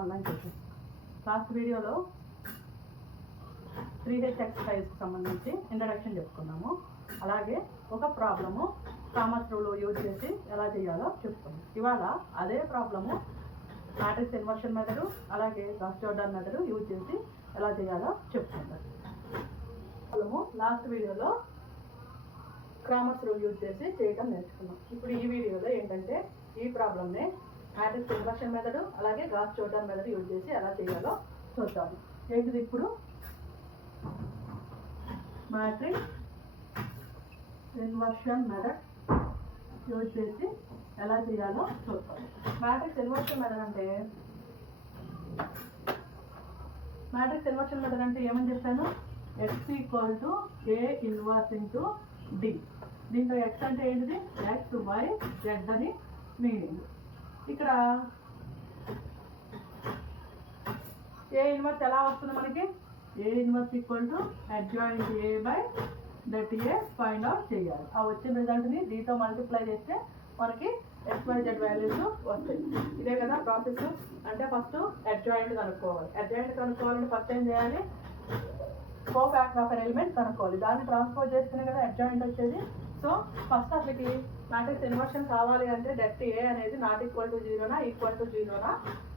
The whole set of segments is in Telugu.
Online questions. లాస్ట్ వీడియోలో 3H ఎక్సర్సైజ్కి సంబంధించి ఇంట్రడక్షన్ చెప్పుకున్నాము. అలాగే ఒక ప్రాబ్లము కామర్స్ రూల్ యూజ్ చేసి ఎలా చేయాలో చెప్పుకున్నాం. ఇవాళ అదే ప్రాబ్లము మ్యాట్రిక్స్ ఇన్వర్షన్ మెథడు అలాగే గాస్ జోర్డాన్ మెథడు యూజ్ చేసి ఎలా చేయాలో చెప్పుకుంటాం. ప్రాబ్లము లాస్ట్ వీడియోలో కామర్స్ రూల్ యూజ్ చేసి చేయడం నేర్చుకున్నాం. ఇప్పుడు ఈ వీడియోలో ఏంటంటే ఈ ప్రాబ్లమ్ని మ్యాట్రిక్స్ ఇన్వర్షన్ మెథడు అలాగే గాస్ జోర్డాన్ మెథడ్ యూజ్ చేసి ఎలా చేయాలో చూద్దాము. ఏంటిది ఇప్పుడు మ్యాట్రిక్స్ ఇన్వర్షన్ మెథడ్ యూజ్ చేసి ఎలా చేయాలో చూద్దాం. మ్యాట్రిక్స్ ఇన్వర్షన్ మెథడ్ అంటే ఏమని చెప్పాను? x = A inverse into D. దీంట్లో x అంటే ఏంటిది? x, y, z అని మీనింగ్. ఇక్కడ A ఇన్వర్స్ ఎలా వస్తుంది మనకి? A inverse = adjoint A by that A find out చేయాలి. ఆ వచ్చిన రిజల్ట్ని దీంతో మల్టిప్లై చేస్తే మనకి XYZ వాల్యూస్ వస్తాయి. ఇదే కదా ప్రాసెస్. అంటే ఫస్ట్ అడ్జాయింట్ కనుక్కోవాలి. అడ్జాయింట్ కనుక్కోవాలంటే ఫస్ట్ ఏం చేయాలి? కోఫాక్టర్ ఆఫ్ ఎన్ ఎలిమెంట్ కనుక్కోవాలి. దాన్ని ట్రాన్స్పోజ్ చేస్తేనే కదా అడ్జాయింట్ వచ్చేది. సో ఫస్ట్ అసలుకి మ్యాట్రిక్స్ ఇన్వర్షన్ కావాలి అంటే డెట్ ఏ అనేది నాట్ ఈక్వల్ టు జీరోనా ఈక్వల్ టు జీరోనా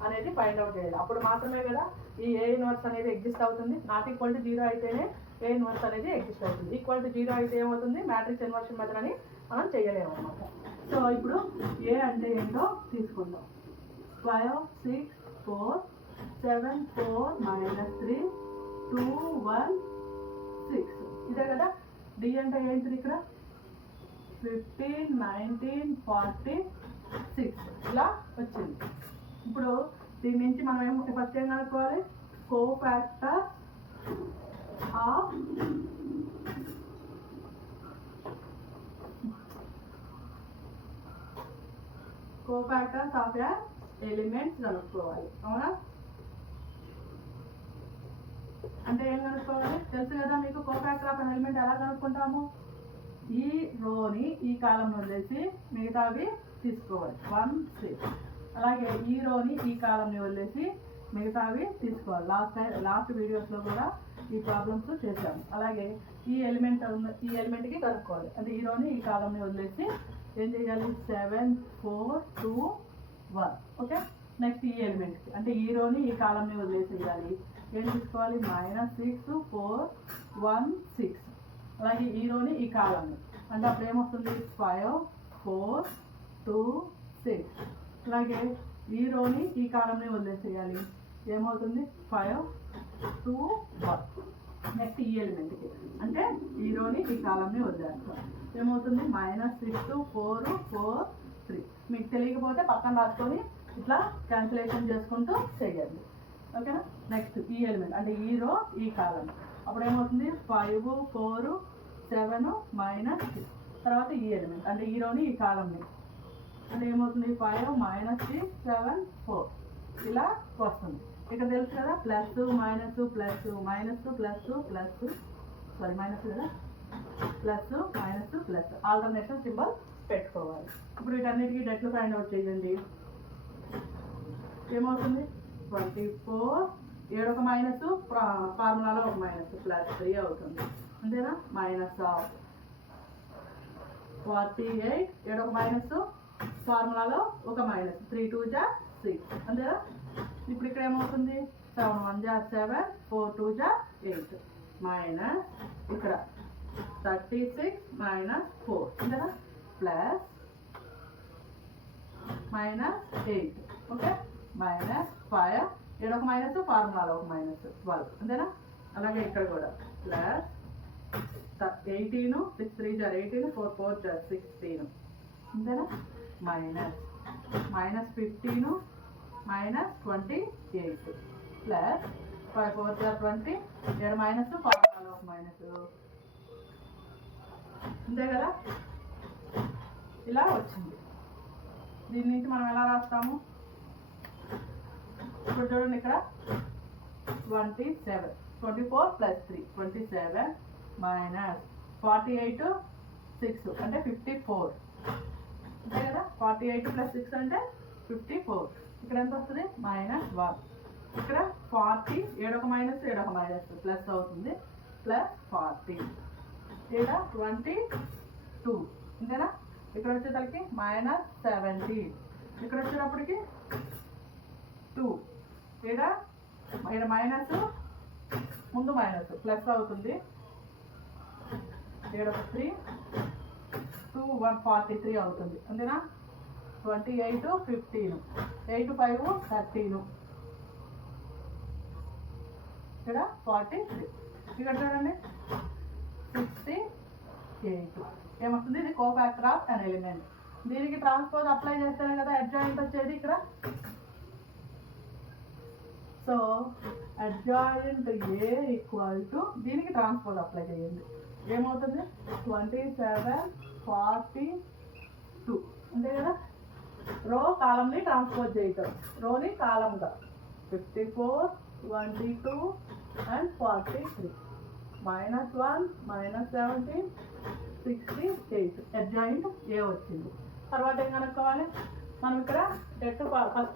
అనేది ఫైండ్ అవుట్ చేయాలి. అప్పుడు మాత్రమే కదా ఈ ఏ ఇన్వర్స్ అనేది ఎగ్జిస్ట్ అవుతుంది. నాట్ ఈక్వల్ టు జీరో అయితేనే ఏ ఇన్వర్స్ అనేది ఎగ్జిస్ట్ అవుతుంది. ఈక్వల్ టు జీరో అయితే ఏమవుతుంది? మ్యాట్రిక్స్ ఇన్వర్షన్ మెథడ్ అని మనం చేయలేము అనమాట. సో ఇప్పుడు ఏ అంటే ఏంటో తీసుకుందాం. 5 6 4 7 4 -3 2 1 6 ఇదే కదా. డి అంటే ఏంటిది? ఇక్కడ 15 19 46 ఇలా వచ్చింది. ఇప్పుడు దీని నుంచి మనం ఫస్ట్ ఏం కనుక్కోవాలి? Cofactor of cofactors of elements కనుక్కోవాలి. అవునా? అంటే ఏం కనుక్కోవాలి? తెలుసు కదా మీకు. కోఫాక్టర్ ఆఫ్ ఎన్ ఎలిమెంట్ ఎలా కనుక్కుంటాము? ఈ రోని ఈ కాలంలో వదిలేసి మిగతావి తీసుకోవాలి. 1 6. అలాగే ఈ రోని ఈ కాలంని వదిలేసి మిగతావి తీసుకోవాలి. లాస్ట్ వీడియోస్లో కూడా ఈ ప్రాబ్లమ్స్ చేశాము. అలాగే ఈ ఎలిమెంట్కి కనుక్కోవాలి. అంటే ఈ రోని ఈ కాలంని వదిలేసి ఏం చేయాలి? 7 4 2 1. ఓకే. నెక్స్ట్ ఈ ఎలిమెంట్కి అంటే ఈ రోని ఈ కాలంని వదిలేసేయాలి. ఏం తీసుకోవాలి? -6 4 1 6. అలాగే ఈ రోని ఈ కాలంని అంటే అప్పుడు ఏమొస్తుంది? 5 4 2 6. అలాగే ఈ రోని ఈ కాలంని వదిలేసేయాలి. ఏమవుతుంది? 5 2 1. నెక్స్ట్ ఈ ఎలిమెంట్కి అంటే ఈ రోని ఈ కాలంని వదిలేస్తాం. ఏమవుతుంది? -6 4 4 3. మీకు తెలియకపోతే పక్కన రాసుకొని ఇట్లా క్యాన్సిలేషన్ చేసుకుంటూ చేయండి. ఓకేనా? నెక్స్ట్ ఈ ఎలిమెంట్ అంటే ఈ రో ఈ కాలం అప్పుడు ఏమవుతుంది? 5 4 7 -6. తర్వాత ఈ ఎలిమెంట్ అంటే ఈ రోని ఈ కాలంని అంటే ఏమవుతుంది? 5 -6 7 4 ఇలా వస్తుంది. ఇక్కడ తెలుసు కదా plus minus plus minus plus plus sorry minus కదా plus minus plus alternation symbol పెట్టుకోవాలి. ఇప్పుడు వీటన్నిటికీ డెట్లు ఫైండ్ అవుట్ చేయండి. ఏమవుతుంది? 24 7 ఒక మైనస్ ఫార్ములాలో ఒక మైనస్ +3 అవుతుంది. అంతేనా? -48 7 ఒక మైనస్ ఫార్ములాలో ఒక మైనస్ 3 2 6. అంతేనా? ఇప్పుడు ఇక్కడ ఏమవుతుంది? 7 1 7 4 2 8 మైనస్ ఇక్కడ 36 -4. అంతేనా? ప్లస్ -8. ఓకే. -5 7 ఒక మైనస్ ఫార్ములాలో ఒక మైనస్ 12. అంతేనా? అలాగే ఇక్కడ కూడా ప్లస్ 18 6 3 18 4 4 16. అంతేనా? -15 -28 ప్లస్ 5 4 20 7 మైనస్ ఫార్ములాలో ఒక మైనస్. అంతే కదా. ఇలా వచ్చింది. దీని నుంచి మనం ఎలా రాస్తాము? ఇప్పుడు చూడండి ఇక్కడ 27 24 + 3 27 -48 6 అంటే 54. అంతే కదా. 48 + 6 అంటే 54. ఇక్కడ ఎంత వస్తుంది? -1. ఇక్కడ 40, ఏడొక మైనస్ ఏడొక మైనస్ ప్లస్ అవుతుంది, ప్లస్ 40, ఇక్కడ 22 అంతేనా. ఇక్కడ వచ్చేసరికి -17, ఇక్కడ వచ్చేటప్పటికి 2, ఇక్కడ మైనస్ ముందు మైనస్ ప్లస్ అవుతుంది, ఇక్కడ 3, 2, 143 అవుతుంది అంతేనా. 28, 15, 8, 5, 13, ఇక్కడ 43, ఇక్కడ చూడండి 68 ఏమవుతుంది. ఇది కోఫాక్టర్ ఆఫ్ అన్ ఎలిమెంట్. దీనికి ట్రాన్స్పోజ్ అప్లై చేస్తేనే కదా అడ్జాయింట్ వచ్చేది ఇక్కడ. So adjoint A equal to దీనికి ట్రాన్స్పోజ్ అప్లై చేయండి, ఏమవుతుంది 27, 42 అంతే కదా. రో కాలంని ట్రాన్స్పోజ్ చేయటం, రోని కాలంగా 54, 22 and 43, -1, -17, 68 అడ్జాయింట్ ఏ వచ్చింది. తర్వాత ఏం కనుక్కోవాలి మనం ఇక్కడ debt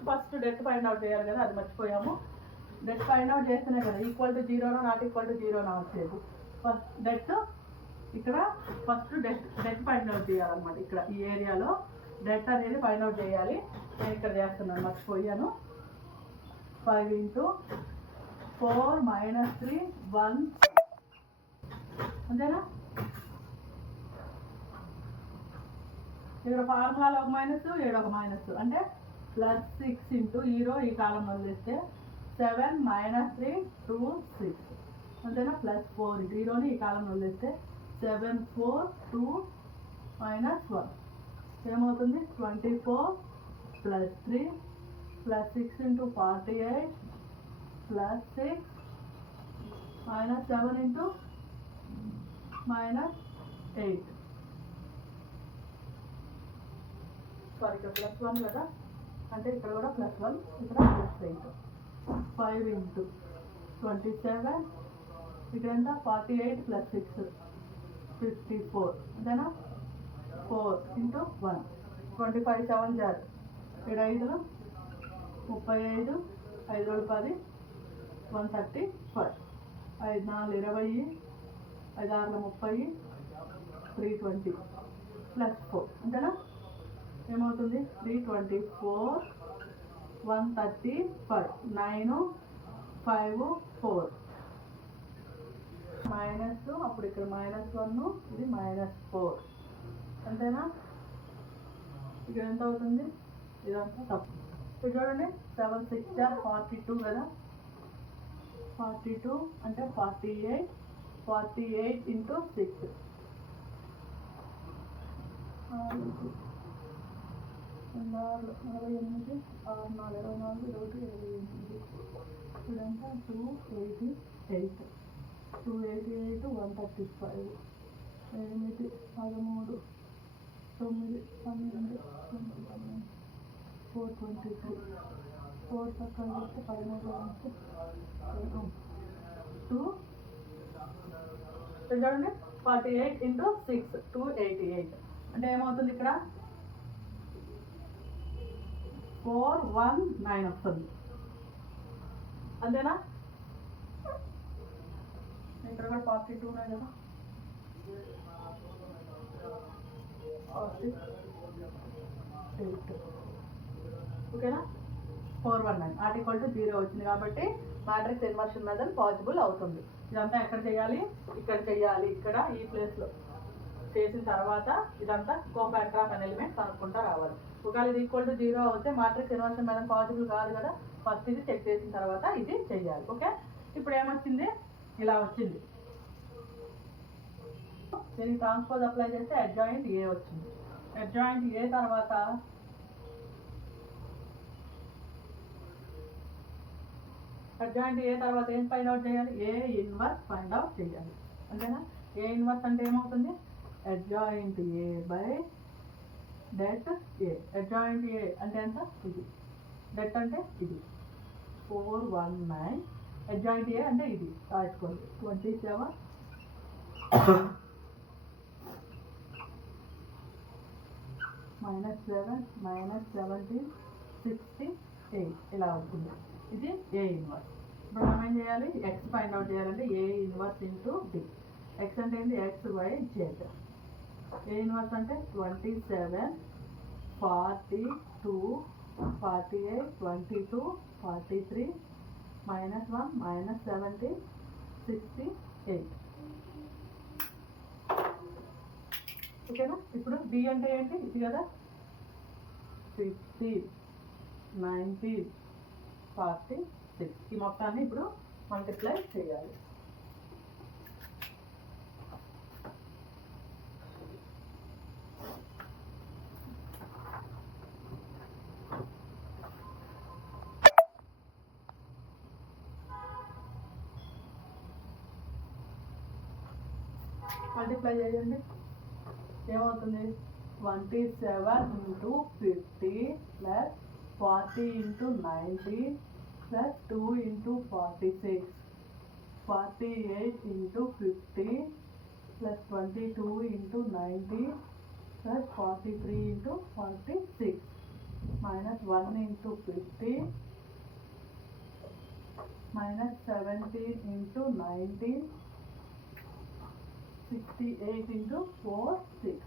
first det find out చేయాలి కదా, అది మర్చిపోయాము. డెట్ ఫైండ్ అవుట్ చేస్తేనే కదా equal to 0 not equal to 0 వచ్చేది. ఫస్ట్ డెట్ ఇక్కడ ఫస్ట్ డెట్ ఫైండ్ అవుట్ చేయాలన్నమాట. ఇక్కడ ఈ ఏరియాలో డెట్ అనేది ఫైండ్ అవుట్ చేయాలి. నేను ఇక్కడ చేస్తున్నాను, మర్చిపోయాను. 5 × 4 - 3 1 అంతేనా. ఇక్కడ ఫార్ములాలో ఒక మైనస్, ఏడొక మైనస్ అంటే +6 × ఈ రో ఈ కాలం వదిలేస్తే 7 - 3 2 6 అంతేనా. +4 ఈ రోని ఈ కాలం వదిలేస్తే 7 4 2 -1 ఏమవుతుంది 24 + 3 +6 × 48 +6 -7 × -8 సారీ ఇక్కడ +1 కదా, అంటే ఇక్కడ కూడా +1 ఇక్కడ +8. 5 × 27 ఇక్కడ ఎంత 48 + 6 54 అంతేనా. 4 × 1 25 7 జార్ ఇక్కడ 5 35 5 10 135 5 4 20 5 6 30 320 +4 అంతేనా. ఏమవుతుంది 324 135 9 5 4 మైనస్, అప్పుడు ఇక్కడ -1 ఇది -4 అంతేనా. ఇక్కడ ఎంత అవుతుంది ఇదంతా తప్పు. ఇప్పుడు చూడండి 7 6 42 కదా, 42 అంటే 48 48 × 6 48 6 4 24 28 ఇదంతా 288 288 135 8 13 9 12 423 4 పక్కన పెడితే 13 2 చూడండి 48 × 6 288 అంటే ఏమవుతుంది ఇక్కడ 419 వస్తుంది అంతేనా. ఇక్కడ కూడా 42 ఉన్నాయి కదా, 48 ఓకేనా. 419 ఆర్టికల్ టు 0 వచ్చింది కాబట్టి మ్యాట్రిక్స్ ఇన్వర్షన్ మెథడ్ పాసిబుల్ అవుతుంది. ఇదంతా ఎక్కడ చేయాలి, ఇక్కడ చేయాలి. ఇక్కడ ఈ ప్లేస్లో చేసిన తర్వాత ఇదంతా కోఫాక్టర్ ఆఫ్ అన్ ఎలిమెంట్ కనుక్కుంటా రావాలి. ఒకవేళ ఇది ఈక్వల్ టు 0 అవుతే మ్యాట్రిక్స్ ఇన్వర్షన్ మెథడ్ పాసిబుల్ కాదు కదా, ఫస్ట్ ఇది చెక్ చేసిన తర్వాత ఇది చెయ్యాలి. ఓకే, ఇప్పుడు ఏమొచ్చింది ఇలా వచ్చింది. దీనికి ట్రాన్స్పోజ్ అప్లై చేస్తే అడ్జాయింట్ ఏ వచ్చింది. అడ్జాయింట్ ఏ తర్వాత ఏం ఫైండ్ అవుట్ చేయాలి, ఏ ఇన్వర్స్ ఫైండ్ అవుట్ చేయాలి అంతేనా. ఏ ఇన్వర్స్ అంటే ఏమవుతుంది adjoint A by det A. Adjoint A అంటే ఎంత ఇది, డెట్ అంటే ఇది 419. అడ్జాయింట్ ఏ అంటే ఇది రాసుకోండి 27 -7 -17 68 ఇలా అవుతుంది. ఇది ఏ ఇన్వర్స్. ఇప్పుడు మనం ఏం చేయాలి, ఎక్స్ ఫైండ్ అవుట్ చేయాలంటే A inverse into D. X అంటే ఏంటి, X why Z. A inverse అంటే 27, 42, 48, 22, 43, -1, -70, 68. ఓకేనా. ఇప్పుడు డి అంటే ఏంటి, ఇది కదా, 50, 90, 46. ఈ మొత్తాన్ని ఇప్పుడు మల్టిప్లై చేయాలి. మల్టిప్లై చేయండి, ఏమవుతుంది, 27 into 50 plus 40 into 90 plus 2 into 46, 48 into 50 plus 22 into 90 plus 43 into 46 minus 1 into 50 minus 17 into 90 68 into 4, 6.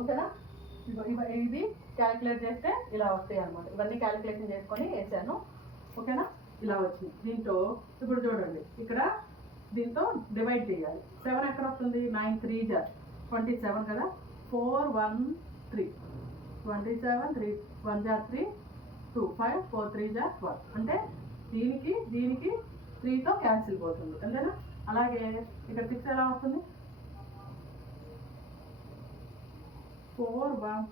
ఓకేనా. ఇది క్యాలిక్యులేట్ చేస్తే ఇలా వస్తాయి అనమాట. ఇవన్నీ క్యాలిక్యులేషన్ చేసుకొని వేసాను. ఓకేనా, ఇలా వచ్చింది. దీంతో ఇప్పుడు చూడండి, ఇక్కడ దీంతో డివైడ్ చేయాలి. 7 ఎక్కడ వస్తుంది, 9 3 జార్ 27 కదా, 4 1 3, 27 3 1 జార్ 3, 2 5 4 3 జార్ 12. అంటే దీనికి 3తో క్యాన్సిల్ పోతుంది, అంతేనా. అలాగే ఇక్కడ 6 ఎలా వస్తుంది, 4 1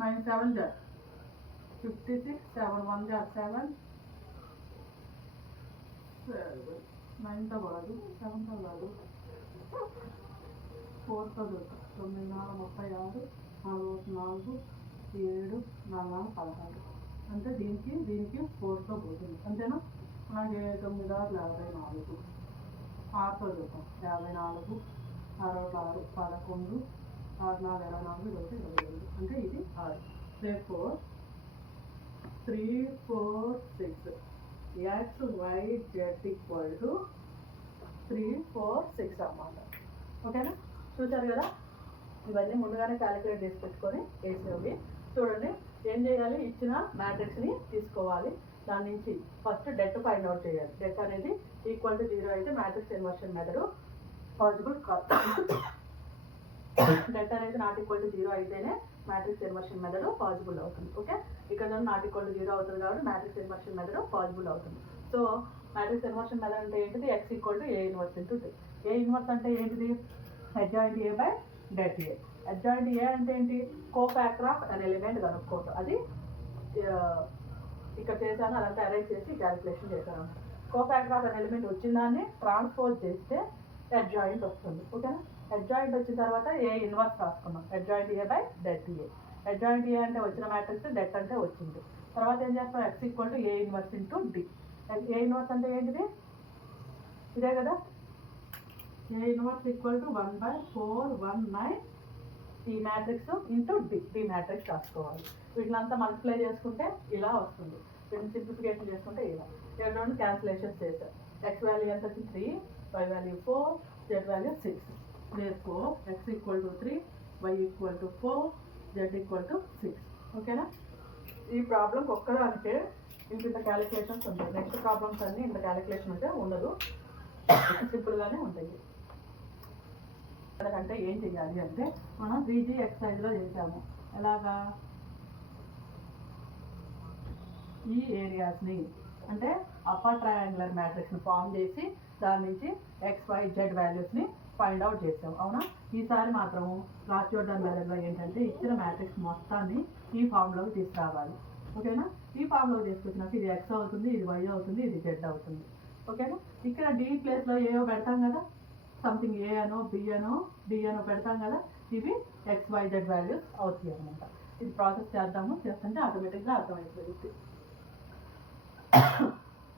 9 7 జార్ 56, 7 1 జార్ 7, 9తో కాదు, 7తో కాదు, 4తో చూద్దాం. 9 4 36, 4 4 7 4 16. అంటే దీనికి 4తో పోతుంది, అంతేనా. అలాగే 9 6 54, 6తో చూద్దాం. 54 6 6 11 6 4 24 22. అంటే ఇది 6. therefore 3 4 6 x y z equal to 3 4 6 అన్నమాట. ఓకేనా, చూసారు కదా. ఇవన్నీ ముందుగానే క్యాలిక్యులేట్ చేసి పెట్టుకొని వేసేవి. చూడండి, ఏం చేయాలి, ఇచ్చిన మ్యాట్రిక్స్ని తీసుకోవాలి. దాని నుంచి ఫస్ట్ డెట్ ఫైండ్ అవుట్ చేయాలి. డెట్ అనేది ఈక్వల్ టు 0 అయితే మ్యాట్రిక్స్ ఇన్వర్షన్ మెథడ్ పాసిబుల్ కాదు. డెట్ అనేది నాట్ ఈక్వల్ టు 0 అయితేనే మ్యాట్రిక్స్ ఇన్వర్షన్ మెథడ్ పాసిబుల్ అవుతుంది. ఓకే, ఇక్కడ నాట్ ఈక్వల్ టు 0 అవుతుంది కాబట్టి మ్యాట్రిక్స్ ఇన్వర్షన్ మెథడ్ పాసిబుల్ అవుతుంది. సో మ్యాట్రిక్స్ ఇన్వర్షన్ మెథడ్ అంటే ఏంటిది, X equal to A inverse into D. A inverse అంటే ఏంటిది, adjoint A by det A. Adjoint A అంటే ఏంటి, కో ఫ్యాక్టర్ ఆఫ్ అన్ ఎలిమెంట్ కనుక్కోవటం. అది ఇక్కడ చేశాను, అదంతా అరేంజ్ చేసి క్యాలిక్యులేషన్ చేశాను. కో ఫ్యాక్టర్ ఆఫ్ అన్ ఎలిమెంట్ వచ్చిన దాన్ని ట్రాన్స్పోజ్ చేస్తే అడ్జాయింట్ వస్తుంది. ఓకేనా. అడ్జాయింట్ వచ్చిన తర్వాత ఏ ఇన్వర్స్ రాసుకున్నాం, adjoint A by det A. Adjoint A అంటే వచ్చిన మ్యాట్రిక్స్, డెట్ అంటే వచ్చింది. తర్వాత ఏం చేస్తాం, X equal to A inverse into D. A inverse అంటే ఏంటిది, ఇదే కదా. ఏ ఇన్వర్స్ ఈక్వల్ టు 1/419 ఈ మ్యాట్రిక్స్ ఇంటూ డి మ్యాట్రిక్స్ రాసుకోవాలి. వీటినంతా మల్టిప్లై చేసుకుంటే ఇలా వస్తుంది. వీటిని సింప్లిఫికేషన్ చేసుకుంటే ఇలా. ఇక్కడ రెండు క్యాన్సిలేషన్స్ చేశారు. ఎక్స్ వాల్యూ ఎంత వచ్చి 3, Y value 4, Z value 6. therefore x equal to 3, y equal to 4, z equal to 6. ఓకేనా. ఈ ప్రాబ్లం ఒక్కదానికే ఇంత క్యాలిక్యులేషన్స్ ఉంటాయి. నెక్స్ట్ ప్రాబ్లమ్స్ అన్నీ ఇంత క్యాలిక్యులేషన్ అంటే ఉండదు, సింపుల్గానే ఉంటాయి. అంటే ఏం చేయాలి అంటే, మనం 3G ఎక్సర్సైజ్లో చేసాము. ఎలాగా, ఈ ఏరియాస్ని అంటే అప్పర్ ట్రయాంగులర్ మ్యాట్రిక్స్ని ఫామ్ చేసి దాని నుంచి ఎక్స్ వై జెడ్ వాల్యూస్ని ఫైండ్ అవుట్ చేసాము, అవునా. ఈసారి మాత్రము క్లాస్ జోర్డాన్ మెథడ్లో ఏంటంటే ఇచ్చిన మ్యాట్రిక్స్ మొత్తాన్ని ఈ ఫామ్లోకి తీసుకురావాలి. ఓకేనా. ఈ ఫామ్లోకి తీసుకొచ్చినాక ఇది ఎక్స్ అవుతుంది, ఇది వై అవుతుంది, ఇది జెడ్ అవుతుంది. ఓకేనా. ఇక్కడ డి ప్లేస్లో ఏవో పెడతాం కదా, సంథింగ్ ఏ అనో బి అనో డి అనో పెడతాం కదా, ఇవి ఎక్స్ వై జెడ్ వాల్యూస్ అవుతాయి అనమాట. ఇది ప్రాసెస్ చేద్దాము, చేస్తుంటే ఆటోమేటిక్గా అర్థమైపోతుంది.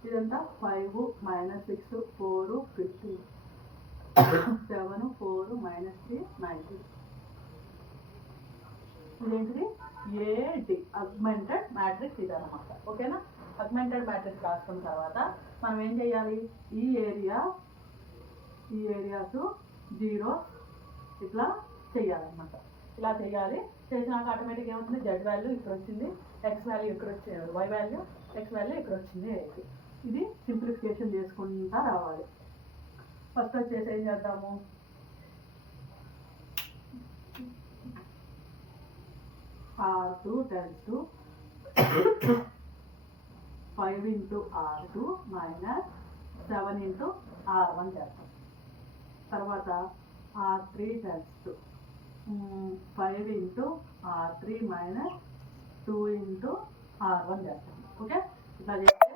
ఇదంతా 5 - 6 4 15. 7 4 -3 19. ఇదేంటిది ఏడి అగ్మెంటెడ్ మ్యాట్రిక్స్ ఇది అనమాట. ఓకేనా? అగ్మెంటెడ్ మ్యాట్రిక్స్ రాసుకున్న తర్వాత మనం ఏం చేయాలి, ఈ ఏరియాస్ 0 ఇట్లా చేయాలన్నమాట. ఇలా చేయాలి. చేసినాక ఆటోమేటిక్ ఏమవుతుంది, జెడ్ వాల్యూ ఇక్కడ వచ్చింది, ఎక్స్ వాల్యూ ఇక్కడ వచ్చింది, వై వాల్యూ ఎక్స్ వాల్యూ ఇక్కడ వచ్చింది. ఇది సింప్లిఫికేషన్ చేసుకుంటా రావాలి. ఫస్ట్ వచ్చేసి ఏం చేద్దాము, R2 tends to 5 into R2 minus 7 into R1 చేస్తాం. తర్వాత R3 tends to 5 into R3 minus 2 into R1 చేస్తాం. ఓకే, ఇట్లా చేస్తే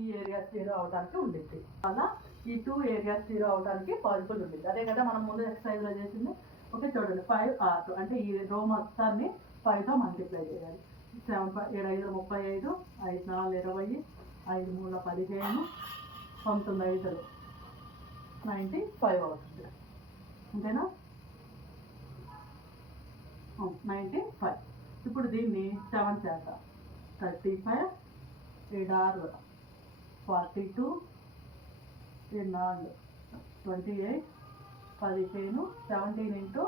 ఈ ఏరియాస్ 0 అవడానికి ఉండిద్ది. అలా ఈ 2 ఏరియాస్ 0 అవడానికి పాసిబుల్ ఉండిద్ది. అదే కదా మనం ముందు ఎక్సర్సైజ్లో చేసింది. ఓకే, చూడండి 5R2 అంటే ఈ రో మొత్తాన్ని 5తో మల్టిప్లై చేయాలి. 7 7 5 35, 5 4 20, 5 3 15, 19 5 95 అవుతుంది. అంతేనా? 95. ఇప్పుడు దీన్ని 7 చేద్దాం. 35 7 6 42 7 4 28 15 17 into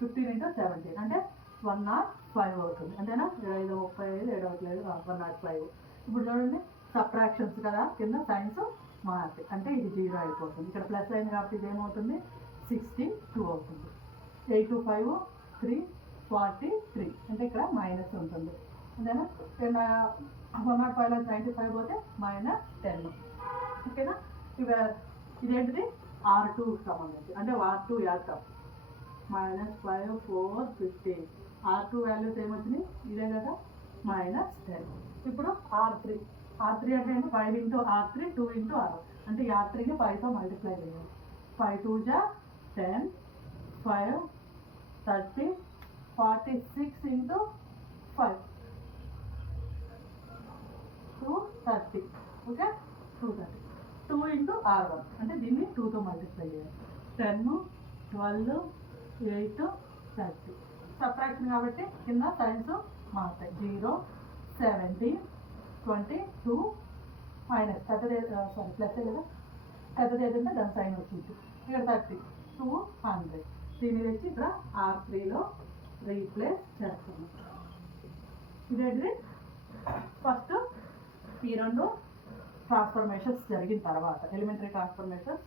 15 into 17 అంటే 105 అవుతుంది. అంతేనా? 7 5 35 7 105. ఇప్పుడు చూడండి, సబ్ట్రాక్షన్స్ కదా, కింద సైన్స్ మార్క్ అంటే ఇది 0 అయిపోతుంది. ఇక్కడ ప్లస్ అయింది కాబట్టి ఇది ఏమవుతుంది, 62 అవుతుంది. 8 2 5 3 43 అంటే ఇక్కడ మైనస్ ఉంటుంది. అంతేనా? 105లో 95 పోతే -10. ఓకేనా? ఇదేంటిది R2కి సంబంధించి, అంటే R2 వేద్దాం. -5 4 15. R2 వాల్యూస్ ఏమొచ్చినాయి, ఇదే కదా, -10. ఇప్పుడు R3 అంటే ఏంటి, 5 into R3 2 into R1 అంటే ఈ R3ని 5తో మల్టిప్లై చేయాలి. 5 2 10 5 30 46 into 5 230. ఓకే, 230. 2 into R1 అంటే దీన్ని 2తో మల్టిప్లై చేయాలి. 10 12 8 30. సబ్ట్రాక్షన్ కాబట్టి కింద సైన్స్ మారుతాయి. 0 70 22 మైనస్ పెద్దది ప్లస్ కదా, పెద్దది ఏదంటే దాని సైన్ వచ్చింది. ఇక్కడ 30 200. దీన్ని తెచ్చి ఇక్కడ R3లో రీప్లేస్ చేస్తాము. ఇదేంటిది ఫస్ట్ ఈ 2 ట్రాన్స్ఫర్మేషన్స్ జరిగిన తర్వాత, ఎలిమెంటరీ ట్రాన్స్ఫర్మేషన్స్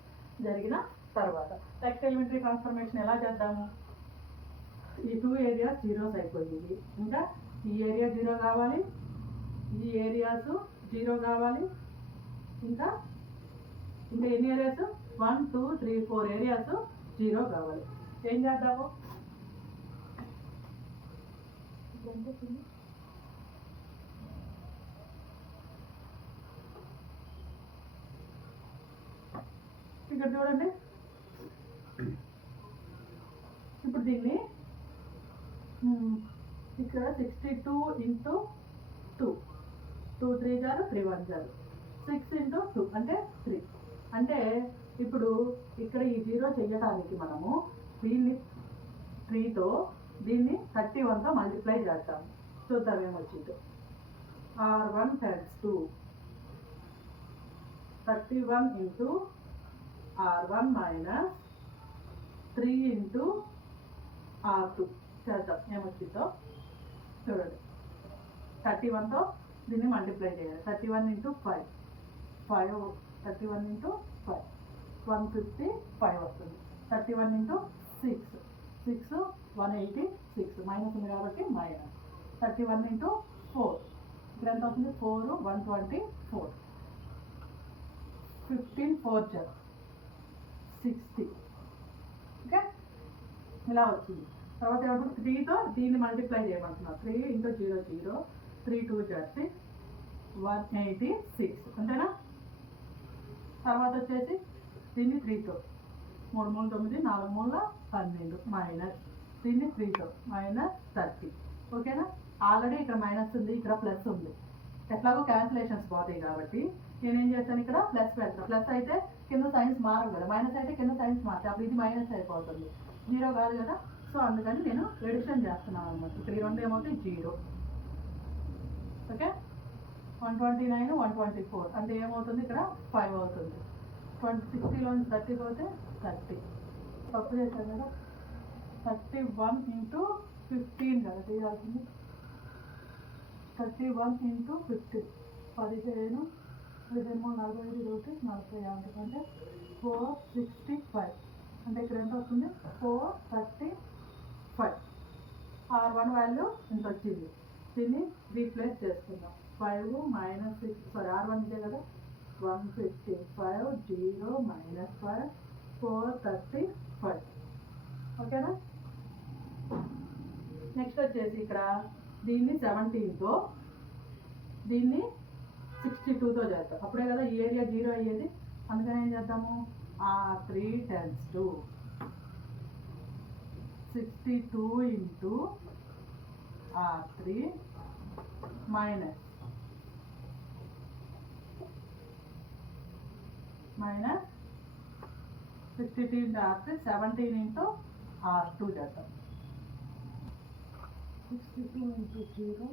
జరిగిన తర్వాత నెక్స్ట్ ఎలిమెంటరీ ట్రాన్స్ఫర్మేషన్ ఎలా చేద్దాము, ఈ 2 ఏరియాస్ 0s అయిపోయింది. ఇంకా ఈ ఏరియా 0 కావాలి, ఈ ఏరియాస్ 0 కావాలి, ఇంకా ఎన్ని ఏరియాస్, 1 2 3 4 ఏరియాస్ 0 కావాలి. ఏం చేద్దాము, ఇక్కడ చూడండి. ఇప్పుడు దీన్ని ఇక్కడ 62 into 2 2 3 జారు 3 1 జారు 6 into 2 అంటే 3. అంటే ఇప్పుడు ఇక్కడ ఈ 0 చేయడానికి మనము దీన్ని 3తో దీన్ని 31తో మల్టిప్లై చేస్తాము. చూద్దాం ఏమొచ్చిందో. R1 tends to 31 into R1 minus 3 into R2 చేద్దాం ఏమొచ్చిందో. చూడండి, 31తో దీన్ని మల్టిప్లై చేయాలి. 31 into 5 31 into 5 155 వస్తుంది. 31 into 6 186 మైనస్ ఉంది కాబట్టి మైనస్. 31 into 4 ఇక్కడ ఎంత వస్తుంది, 4 124 15 4 60. ఓకే, ఇలా వచ్చింది. తర్వాత ఏమంటుంది, 3తో దీన్ని మల్టిప్లై చేయమంటున్నారు. 3 into 0 0 3 2 6 186 అంతేనా. తర్వాత వచ్చేసి దీన్ని 3తో 3 3 9 4 3 12 మైనస్, దీన్ని 3తో -30. ఓకేనా. ఆల్రెడీ ఇక్కడ మైనస్ ఉంది, ఇక్కడ ప్లస్ ఉంది. ఎట్లాగో క్యాన్సిలేషన్స్ పోతాయి కాబట్టి నేనేం చేస్తాను, ఇక్కడ ప్లస్ పెడతాను. ప్లస్ అయితే కింద సైన్స్ మారవు కదా, మైనస్ అయితే కింద సైన్స్ మారుతాయి, అప్పుడు ఇది మైనస్ అయిపోతుంది, 0 కాదు కదా. సో అందుకని నేను ఎడిషన్ చేస్తున్నాను అనమాట. ఇక్కడ ఈ రెండు ఏమవుతాయి 0. ఓకే, 129 124 అంటే ఏమవుతుంది ఇక్కడ 5 అవుతుంది. 60లో 30 పోతే 30, తప్పు చేశాను కదా. 31 × 15 కదా చేయాల్సింది. 31 × 15 15 15 45 45 అంటే 465 అంటే ఇక్కడ ఎంత వస్తుంది 435. R1 వాల్యూ ఇంత వచ్చింది. దీన్ని రీప్లేస్ చేసుకుందాం. 5 - 6 సారీ R1 ఇదే కదా, 155 0 - 5 435. ఓకేనా. నెక్స్ట్ వచ్చేసి ఇక్కడ దీన్ని 17తో దీన్ని 62తో చేద్దాం. అప్పుడే కదా ఈ ఏరియా 0 అయ్యేది. అందుకని ఏం చేద్దాము, R3 × 62 × R3 minus 62 × R3 17 × R2 చేద్దాం. 62 × 0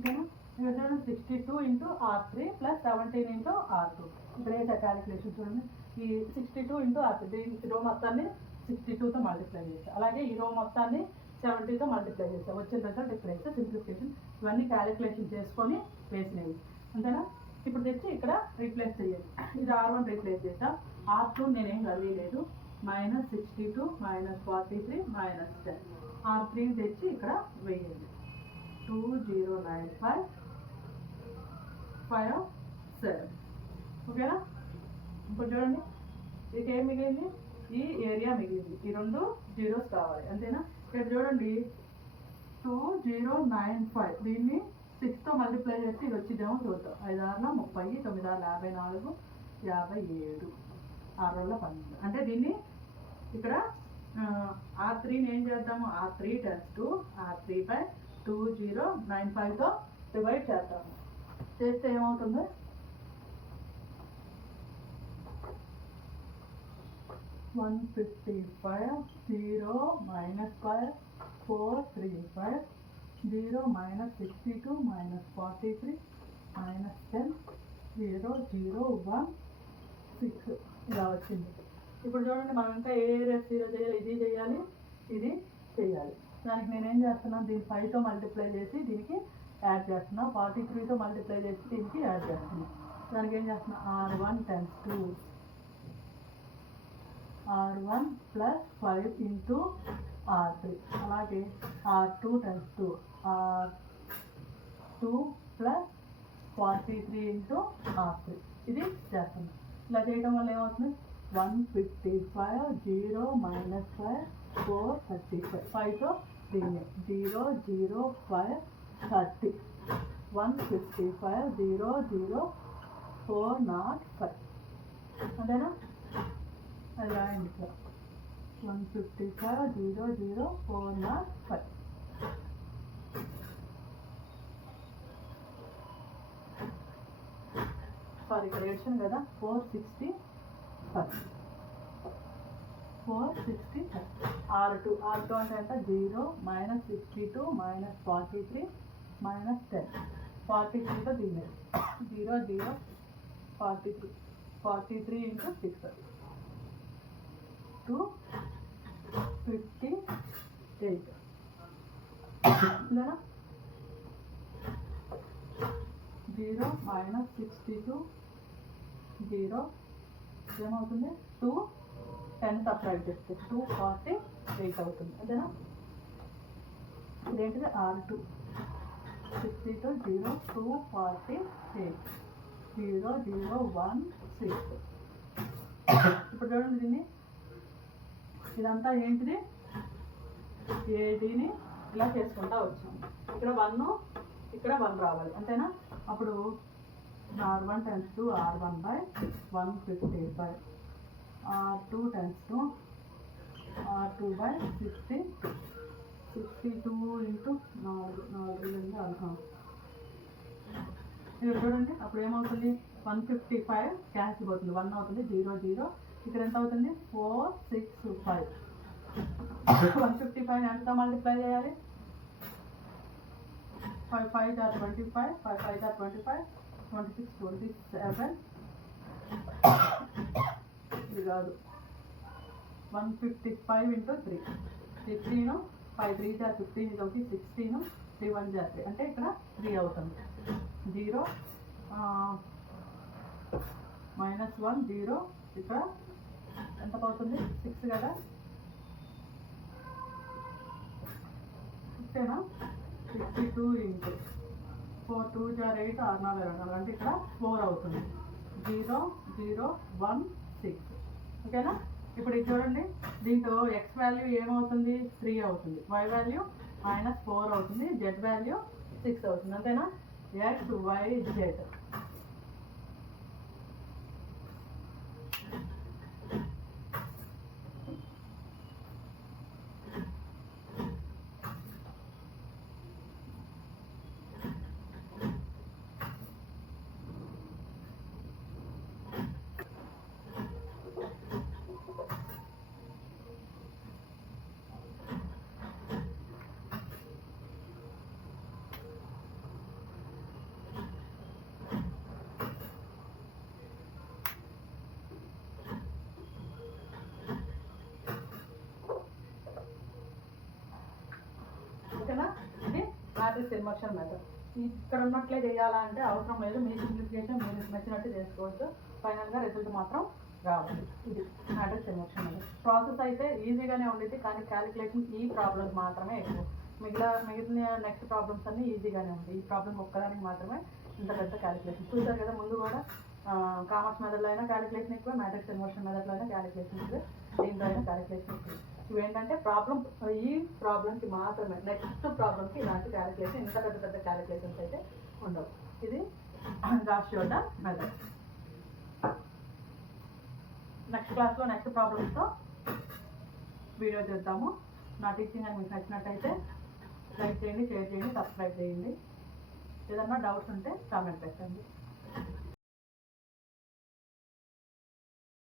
ఓకేనా. ఇక్కడ చూడండి 62 × R3 + 17 × R2. ఇక్కడ ఏంటో క్యాలిక్యులేషన్ చూడండి. ఈ 62 × R3 దీని రో మొత్తాన్ని 62తో మల్టిప్లై చేస్తాం, అలాగే ఈ రో మొత్తాన్ని 70తో మల్టిప్లై చేస్తాం. వచ్చిన రిజల్ట్ డిఫరెన్స్ సింప్లిఫికేషన్ ఇవన్నీ క్యాలిక్యులేషన్ చేసుకొని వేసినవి. అంతేనా. ఇప్పుడు తెచ్చి ఇక్కడ రీప్లేస్ చేయాలి. ఇది R1 రీప్లేస్ చేస్తాం. R2 నేనేం చదివలేదు. -62 -43 -10. R3 తెచ్చి ఇక్కడ వేయండి. 2095 57. ఓకేనా. ఇప్పుడు చూడండి ఇది ఏం మిగిలింది, ఈ ఏరియా మిగిలింది. ఈ రెండు జీరోస్ కావాలి, అంతేనా. ఇక్కడ చూడండి 2095 దీన్ని 6తో మల్టిప్లై చేస్తే ఇది వచ్చిదేమో చూద్దాం. 5 6 30 9 6 54 57 6 12 అంటే దీన్ని ఇక్కడ R3ని ఏం చేద్దాము, R3 × R3 2095తో డివైడ్ చేద్దాము. చేస్తే ఏమవుతుంది, 155 0 - 5 435 0 - 62 - 43 -10 0 0 1 6 ఇలా వచ్చింది. ఇప్పుడు చూడండి మనం ఇంకా ఏ ఏరియా 0 చేయాలి, ఇది చేయాలి, ఇది చేయాలి. దానికి నేనేం చేస్తున్నాను, దీన్ని 5తో మల్టిప్లై చేసి దీనికి యాడ్ చేస్తున్నా, 43తో మల్టిప్లై చేసి దీనికి యాడ్ చేస్తున్నా. దానికి ఏం చేస్తున్నా, R1 × R1 + 5 × R3 అలాగే R2 × R2 + 43 × R3 ఇది చేస్తున్నాం. ఇలా చేయడం వల్ల ఏమవుతుంది, 155 0 - 5 435 5తో దీన్ని 0 0 5 30 155 0 0 405 అంతేనా. అది రాయండి ఇక్కడ 155 0 0 405. సారీ ఇక్కడ ఎడిషన్ కదా 465 465. R2 అంటే ఎంత 0 - 62 - 43 -10 43తో దీన్ని 0 0 43 43 × 6 258 ఇంతేనా. 0 - 62 0 ఏమవుతుంది 2 10 సబ్ట్రాక్ట్ చేస్తే 248 అవుతుంది, అంతేనా. ఇదేంటిది R2 62 0 248 0 0 1 6. ఇప్పుడు చూడండి దీన్ని, ఇదంతా ఏంటిది, ఏడీని ఇలా చేసుకుంటా వచ్చాము. ఇక్కడ 1 ఇక్కడ 1 రావాలి అంతేనా. అప్పుడు R1 × 2 R1/155, R2 × 2 R2/60, 62 × 4 ఇక్కడ చూడండి. అప్పుడు ఏమవుతుంది, 155 క్యాన్సిల్ పోతుంది, 1 అవుతుంది, 0 0. ఇక్కడ ఎంత అవుతుంది, 4 6 5. 155 ఎంతతో మల్టిప్లై చేయాలి, 5 5 are 25, 5 5 are 25, 26 27. ఇది కాదు, 155 × 3 15, 5 3 are 15, ఇది ఒకటి 16, 3 1 are 3, అంటే ఇక్కడ 3 అవుతుంది. 0 -1 0, ఇక్కడ ఎంత అవుతుంది, 6 కదా, 6 62 × 4 2 are 8, 6 4 24, అంటే ఇక్కడ 4 అవుతుంది. 0 0 1 6. ఓకేనా. ఇప్పుడు ఇది చూడండి, దీంతో ఎక్స్ వాల్యూ ఏమవుతుంది, 3 అవుతుంది, వై వాల్యూ -4 అవుతుంది, జెడ్ వాల్యూ 6 అవుతుంది, అంతేనా. X why Z. ఓకేనా. ఇది మ్యాట్రిక్స్ ఇన్వర్షన్ మెథడ్. ఇక్కడ ఉన్నట్లే చేయాలంటే అవసరం లేదు, మీ సింప్లిఫికేషన్ మీరు నచ్చినట్టు చేసుకోవచ్చు, ఫైనల్గా రిజల్ట్ మాత్రం రావాలి. ఇది మ్యాట్రిక్స్ ఇన్వర్షన్ మెథడ్. ప్రాసెస్ అయితే ఈజీగానే ఉండేది, కానీ క్యాలిక్యులేషన్ ఈ ప్రాబ్లమ్స్ మాత్రమే ఎక్కువ. మిగిలిన నెక్స్ట్ ప్రాబ్లమ్స్ అన్నీ ఈజీగానే ఉంటాయి. ఈ ప్రాబ్లమ్ ఒక్కదానికి మాత్రమే ఇంత పెద్ద క్యాలిక్యులేషన్. చూసారు కదా, ముందు కూడా కామర్స్ మెథడ్లో అయినా క్యాలిక్యులేషన్ ఎక్కువ, మ్యాట్రిక్స్ ఇన్వర్షన్ మెథడ్లో అయినా క్యాలిక్యులేషన్ ఎక్కువ, దీంట్లో అయినా క్యాలిక్యులేషన్ ఎక్కువ. ఇవేంటంటే ప్రాబ్లం, ఈ ప్రాబ్లంకి మాత్రమే, నెక్స్ట్ ప్రాబ్లంకి ఇలాంటి క్యాలిక్యులేషన్, ఇంత పెద్ద పెద్ద క్యాలిక్యులేషన్స్ అయితే ఉండవు. ఇది గాస్ జోర్డాన్ మెథడ్. నెక్స్ట్ క్లాస్లో నెక్స్ట్ ప్రాబ్లమ్స్తో వీడియో చేద్దాము. నా టీచింగ్ అని మీకు నచ్చినట్టయితే లైక్ చేయండి, షేర్ చేయండి, సబ్స్క్రైబ్ చేయండి. ఏదన్నా డౌట్స్ ఉంటే కామెంట్ పెట్టండి.